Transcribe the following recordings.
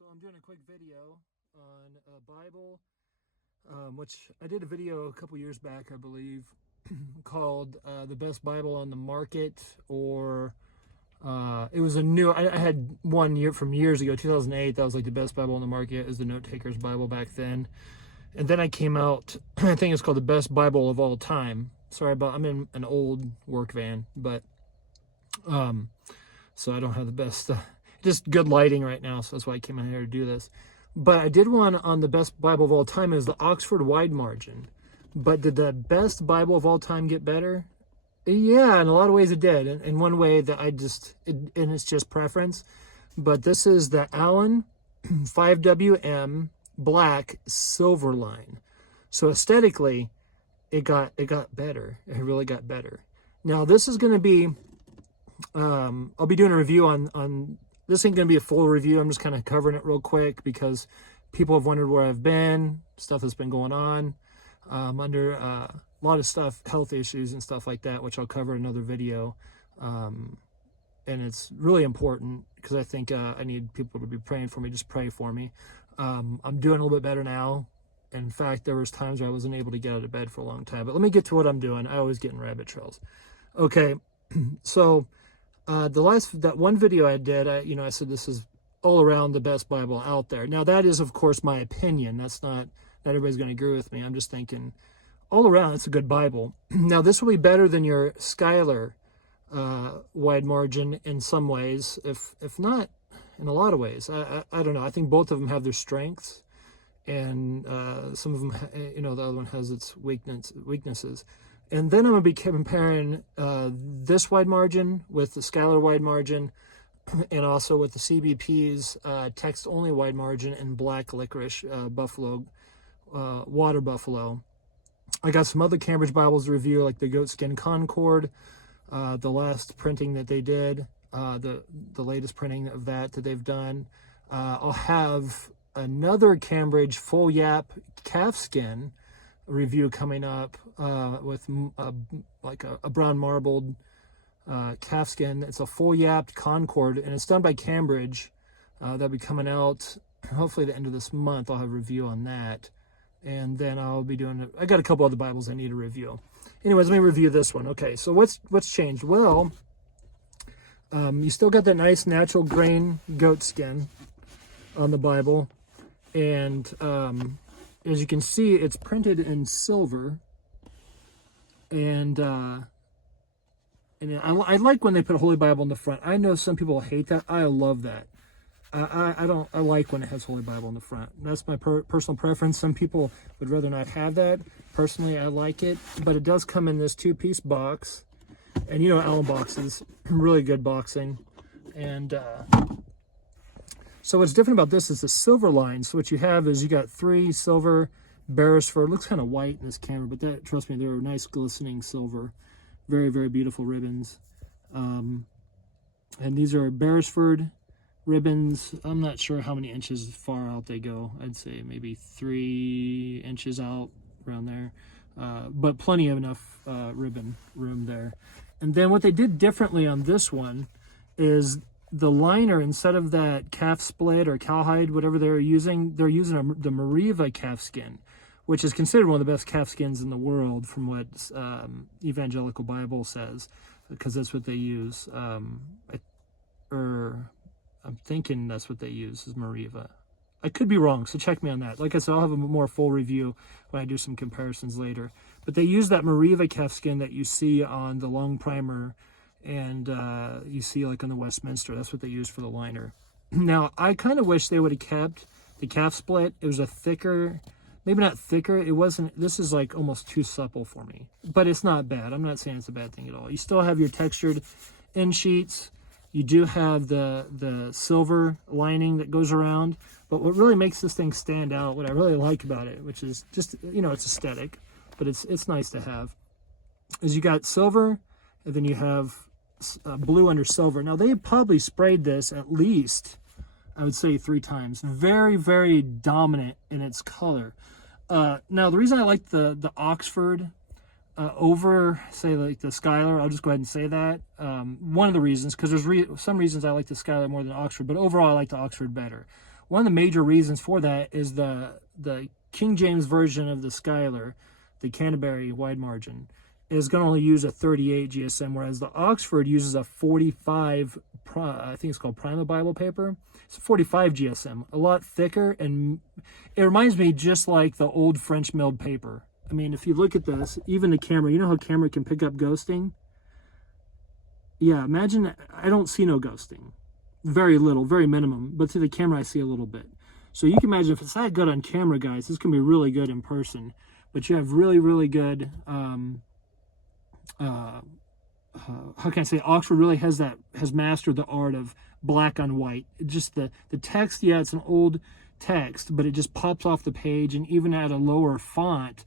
So I'm doing a quick video on a Bible, which I did a video a couple years back, I believe, called The Best Bible on the Market, or it was a new, I had one year from years ago, 2008, that was like the best Bible on the market. It was the Note Taker's Bible back then. And then I came out, I think it's called The Best Bible of All Time. Sorry about, I'm in an old work van, but, so I don't have the best, just good lighting right now, so that's why I came out here to do this. But I did one on the best Bible of all time. Is the Oxford Wide Margin. But did the best Bible of all time get better? Yeah, in a lot of ways it did. In one way that and it's just preference. But this is the Allan 5WM black silver line. So aesthetically, it got better. It really got better. Now this is going to be, I'll be doing a review on this ain't going to be a full review. I'm just kind of covering it real quick because people have wondered where I've been, stuff that's been going on, under a lot of stuff, health issues and stuff like that, which I'll cover in another video. And it's really important because I think I need people to be praying for me. Just pray for me. I'm doing a little bit better now. In fact, there was times where I wasn't able to get out of bed for a long time. But let me get to what I'm doing. I always get in rabbit trails. Okay, so that one video I did, I said this is all around the best Bible out there. Now that is, of course, my opinion. That's not everybody's going to agree with me. I'm just thinking all around it's a good Bible. Now this will be better than your Schuyler wide margin in some ways, if not in a lot of ways. I don't know. I think both of them have their strengths, and some of them, the other one has its weaknesses. And then I'm going to be comparing this wide margin with the Schuyler wide margin, and also with the CBP's text-only wide margin in black licorice buffalo, water buffalo. I got some other Cambridge Bibles to review, like the Goatskin Concord, the last printing that they did, the latest printing of that they've done. I'll have another Cambridge full yap calfskin review coming up with like a brown marbled calfskin. It's a full yapped Concord, and it's done by Cambridge. That'll be coming out hopefully the end of this month. I'll have a review on that, and then I'll be doing I got a couple other Bibles I need to review. Anyways, let me review this one. Okay, so what's changed? Well, you still got that nice natural grain goat skin on the Bible, and as you can see, it's printed in silver, and I like when they put a Holy Bible in the front. I know some people hate that. I love that. I like when it has Holy Bible in the front. That's my personal preference. Some people would rather not have that. Personally, I like it, but it does come in this two-piece box, and Allan boxes, really good boxing, and so what's different about this is the silver line. So what you have is you got 3 silver Beresford. It looks kind of white in this camera, but trust me, they're nice glistening silver. Very, very beautiful ribbons. And these are Beresford ribbons. I'm not sure how many inches far out they go. I'd say maybe 3 inches out, around there. But plenty of enough ribbon room there. And then what they did differently on this one is the liner, instead of that calf split or cowhide, whatever they're using the Mariva calf skin, which is considered one of the best calf skins in the world from what Evangelical Bible says, because that's what they use. I'm thinking that's what they use is Mariva. I could be wrong, so check me on that. Like I said, I'll have a more full review when I do some comparisons later. But they use that Mariva calf skin that you see on the long primer, and you see like on the Westminster. That's what they use for the liner. Now, I kind of wish they would have kept the calf split. It was a thicker, maybe not thicker. It wasn't, this is like almost too supple for me. But it's not bad. I'm not saying it's a bad thing at all. You still have your textured end sheets. You do have the silver lining that goes around. But what really makes this thing stand out, what I really like about it, which is just, it's aesthetic, but it's nice to have, is you got silver, and then you have blue under silver. Now, they probably sprayed this at least, I would say, 3 times. Very, very dominant in its color. Now, the reason I like the Oxford over, say, like the Schuyler, I'll just go ahead and say that. One of the reasons, because there's some reasons I like the Schuyler more than Oxford, but overall I like the Oxford better. One of the major reasons for that is the King James version of the Schuyler, the Canterbury wide margin, is going to only use a 38 GSM, whereas the Oxford uses a 45, I think it's called Prima Bible paper. It's a 45 GSM, a lot thicker, and it reminds me just like the old French milled paper. I mean, if you look at this, even the camera, you know how camera can pick up ghosting? Yeah, imagine, I don't see no ghosting. Very little, very minimum, but through the camera I see a little bit. So you can imagine if it's that good on camera, guys, this can be really good in person. But you have really, really good, how can I say, Oxford really has mastered the art of black on white. Just the text, yeah, it's an old text, but it just pops off the page, and even at a lower font,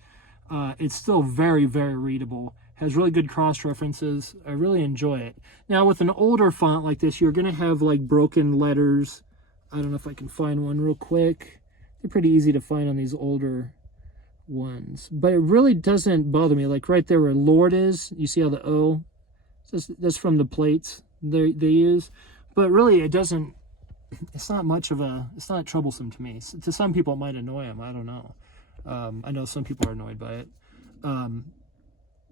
it's still very, very readable. Has really good cross references. I really enjoy it. Now with an older font like this, you're going to have like broken letters. I don't know if I can find one real quick. They're pretty easy to find on these older ones, but it really doesn't bother me. Like right there where Lord is, you see how the O, that's from the plates they use, but really it doesn't, it's not much of a, it's not troublesome to me. To some people it might annoy them, I don't know. I know some people are annoyed by it.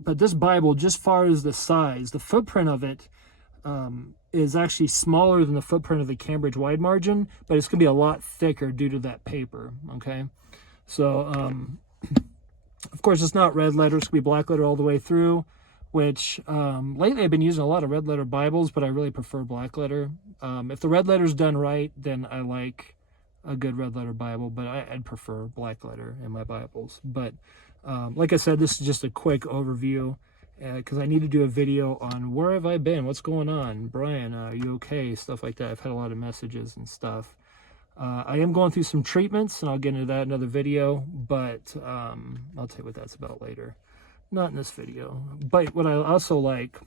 But this Bible, just far as the size, the footprint of it is actually smaller than the footprint of the Cambridge wide margin, but it's going to be a lot thicker due to that paper, okay? So, of course, it's not red letter. It's going to be black letter all the way through, which lately I've been using a lot of red letter Bibles, but I really prefer black letter. If the red letter's done right, then I like a good red letter Bible, but I'd prefer black letter in my Bibles. But like I said, this is just a quick overview because I need to do a video on where have I been, what's going on, Brian, are you okay, stuff like that. I've had a lot of messages and stuff. I am going through some treatments, and I'll get into that in another video, but I'll tell you what that's about later. Not in this video. But what I also like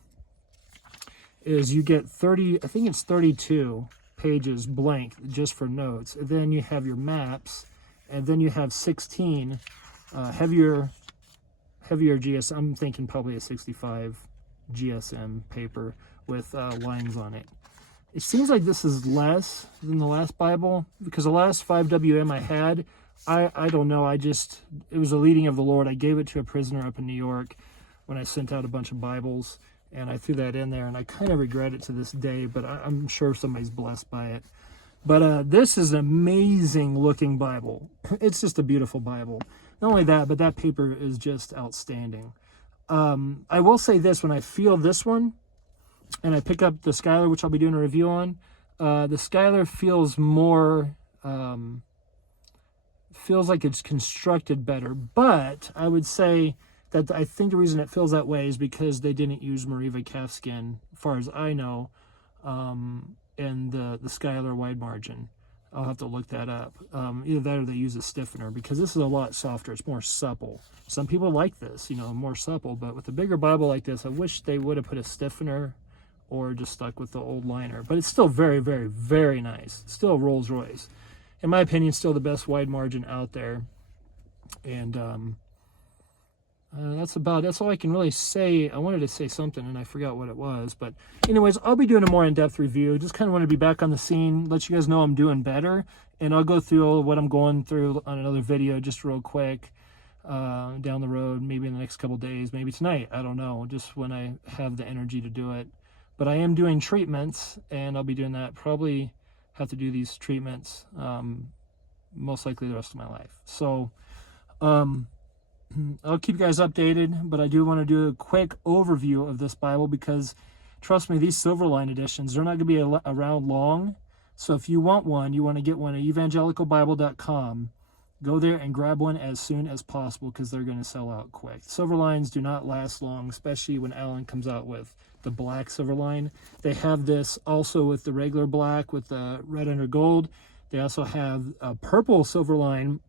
is you get 30, I think it's 32 pages blank just for notes. And then you have your maps, and then you have 16 heavier GSM. I'm thinking probably a 65 GSM paper with lines on it. It seems like this is less than the last Bible, because the last 5WM I had, I don't know, it was a leading of the Lord. I gave it to a prisoner up in New York when I sent out a bunch of Bibles, and I threw that in there, and I kind of regret it to this day, but I'm sure somebody's blessed by it. But this is an amazing looking Bible. It's just a beautiful Bible. Not only that, but that paper is just outstanding. I will say this, when I feel this one, and I pick up the Schuyler, which I'll be doing a review on, the Schuyler feels more, feels like it's constructed better. But I would say that I think the reason it feels that way is because they didn't use Mariva calfskin, as far as I know, in the Schuyler wide margin. I'll have to look that up. Either that or they use a stiffener, because this is a lot softer. It's more supple. Some people like this, you know, more supple. But with a bigger Bible like this, I wish they would have put a stiffener or just stuck with the old liner. But it's still very, very, very nice. Still Rolls Royce. In my opinion, still the best wide margin out there. And that's all I can really say. I wanted to say something and I forgot what it was. But anyways, I'll be doing a more in-depth review. Just kind of want to be back on the scene, let you guys know I'm doing better. And I'll go through what I'm going through on another video just real quick down the road, maybe in the next couple days, maybe tonight. I don't know, just when I have the energy to do it. But I am doing treatments, and I'll be doing that. Probably have to do these treatments most likely the rest of my life. So I'll keep you guys updated, but I do want to do a quick overview of this Bible because, trust me, these Silverline editions, they're not going to be around long. So if you want one, you want to get one at evangelicalbible.com. Go there and grab one as soon as possible because they're going to sell out quick. Silverlines do not last long, especially when Allan comes out with the black Silverline. They have this also with the regular black with the red under gold. They also have a purple Silverline.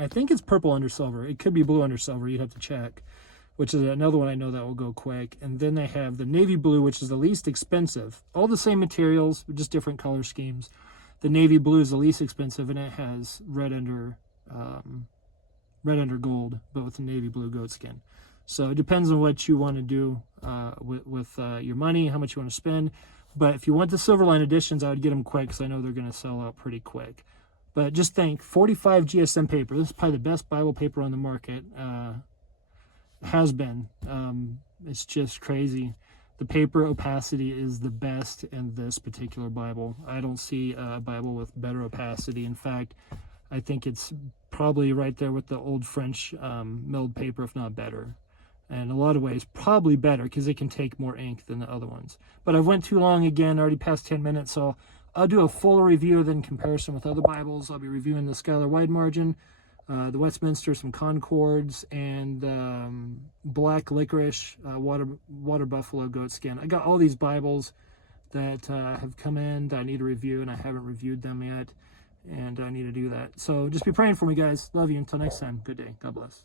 I think it's purple under silver. It could be blue under silver. You'd have to check, which is another one I know that will go quick. And then they have the navy blue, which is the least expensive. All the same materials, just different color schemes. The navy blue is the least expensive, and it has red under gold, but with the navy blue goat skin. So it depends on what you want to do with your money, how much you want to spend. But if you want the Silverline editions, I would get them quick because I know they're going to sell out pretty quick. But just think, 45 GSM paper. This is probably the best Bible paper on the market. Has been. It's just crazy. The paper opacity is the best in this particular Bible. I don't see a Bible with better opacity. In fact, I think it's probably right there with the old French milled paper, if not better. And in a lot of ways, probably better because it can take more ink than the other ones. But I've went too long again, already past 10 minutes, so I'll do a fuller review then comparison with other Bibles. I'll be reviewing the Schuyler Wide Margin, the Westminster, some Concords, and Black Licorice, Water Buffalo Goat Skin. I got all these Bibles that have come in that I need to review, and I haven't reviewed them yet, and I need to do that. So just be praying for me, guys. Love you. Until next time, good day. God bless.